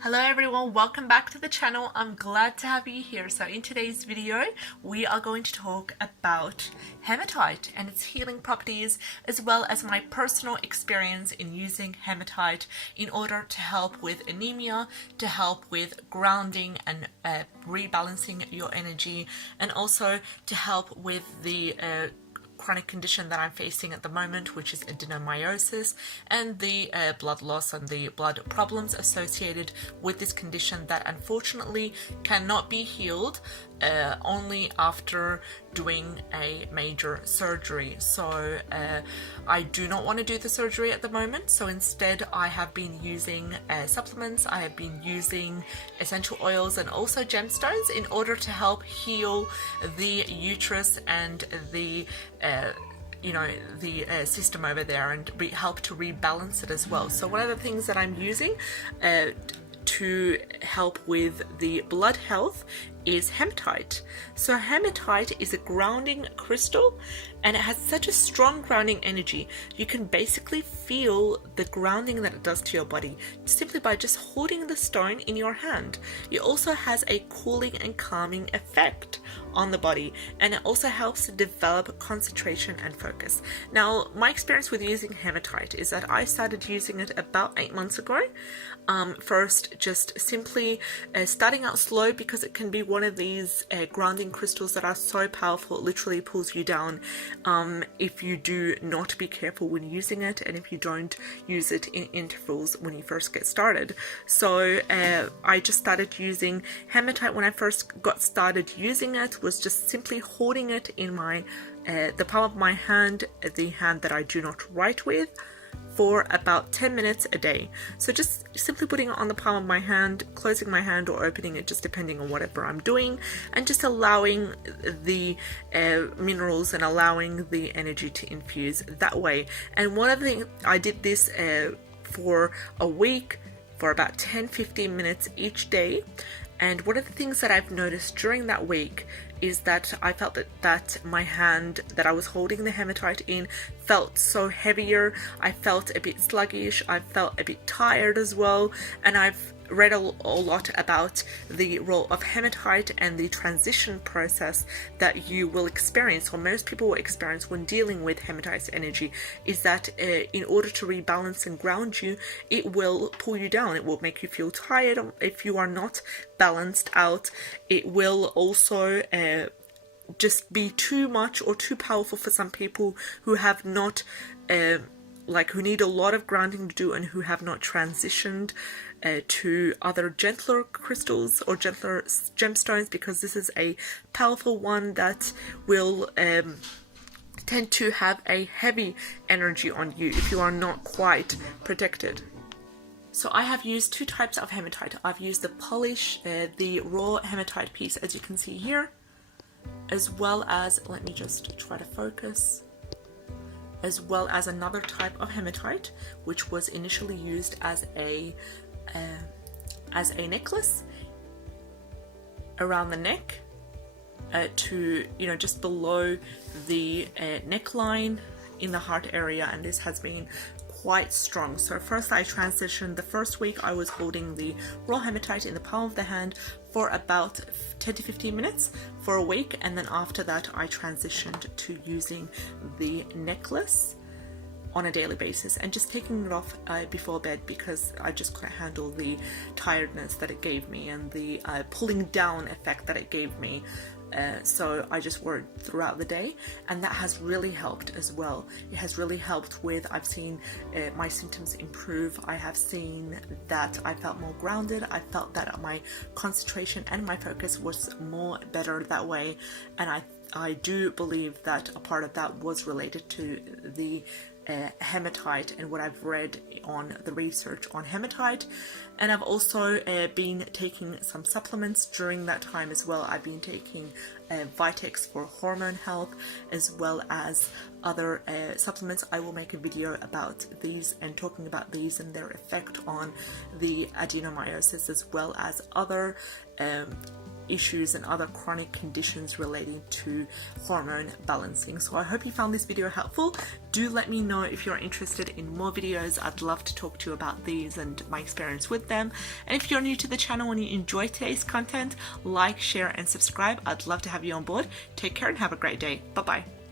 Hello everyone, welcome back to the channel. I'm glad to have you here. So in today's video, we are going to talk about hematite and its healing properties, as well as my personal experience in using hematite in order to help with anemia, to help with grounding and rebalancing your energy, and also to help with the chronic condition that I'm facing at the moment, which is adenomyosis, and the blood loss and the blood problems associated with this condition that unfortunately cannot be healed only after doing a major surgery. So I do not want to do the surgery at the moment, so instead I have been using supplements, I have been using essential oils and also gemstones in order to help heal the uterus and the system over there, and help to rebalance it as well. So one of the things that I'm using to help with the blood health is hematite. So hematite is a grounding crystal, and it has such a strong grounding energy. You can basically feel the grounding that it does to your body simply by just holding the stone in your hand. It also has a cooling and calming effect on the body, and it also helps to develop concentration and focus. Now, my experience with using hematite is that I started using it about 8 months ago. First, just simply starting out slow, because it can be one of these grounding crystals that are so powerful, it literally pulls you down if you do not be careful when using it, and if you don't use it in intervals when you first get started. So I just started using hematite. When I first got started using it, was just simply holding it in my the palm of my hand, the hand that I do not write with, for about 10 minutes a day. So just simply putting it on the palm of my hand, closing my hand or opening it, just depending on whatever I'm doing, and just allowing the minerals and allowing the energy to infuse that way. And one of the things, I did this for a week, for about 10-15 minutes each day. And one of the things that I've noticed during that week is that I felt that my hand that I was holding the hematite in felt so heavier. I felt a bit sluggish, I felt a bit tired as well, and I've read a lot about the role of hematite and the transition process that you will experience, or most people will experience when dealing with hematite's energy, is that in order to rebalance and ground you, it will pull you down. It will make you feel tired if you are not balanced out. It will also just be too much or too powerful for some people who have not who need a lot of grounding to do, and who have not transitioned to other gentler crystals or gentler gemstones, because this is a powerful one that will tend to have a heavy energy on you if you are not quite protected. So I have used two types of hematite. I've used the polish, the raw hematite piece, as you can see here, as well as, let me just try to focus, as well as another type of hematite, which was initially used as a necklace around the neck, to just below the neckline in the heart area, and this has been quite strong. So first I transitioned. The first week I was holding the raw hematite in the palm of the hand for about 10-15 minutes for a week, and then after that I transitioned to using the necklace on a daily basis and just taking it off before bed, because I just couldn't handle the tiredness that it gave me and the pulling down effect that it gave me. So I just wore it throughout the day, and that has really helped as well. It has really helped with, I've seen my symptoms improve. I have seen that I felt more grounded. I felt that my concentration and my focus was more better that way, and I do believe that a part of that was related to the hematite and what I've read on the research on hematite. And I've also been taking some supplements during that time as well. I've been taking Vitex for hormone health, as well as other supplements. I will make a video about these and talking about these and their effect on the adenomyosis, as well as other issues and other chronic conditions relating to hormone balancing. So I hope you found this video helpful. Do let me know if you're interested in more videos. I'd love to talk to you about these and my experience with them. And if you're new to the channel and you enjoy today's content, like, share and subscribe. I'd love to have you on board. Take care and have a great day. Bye bye.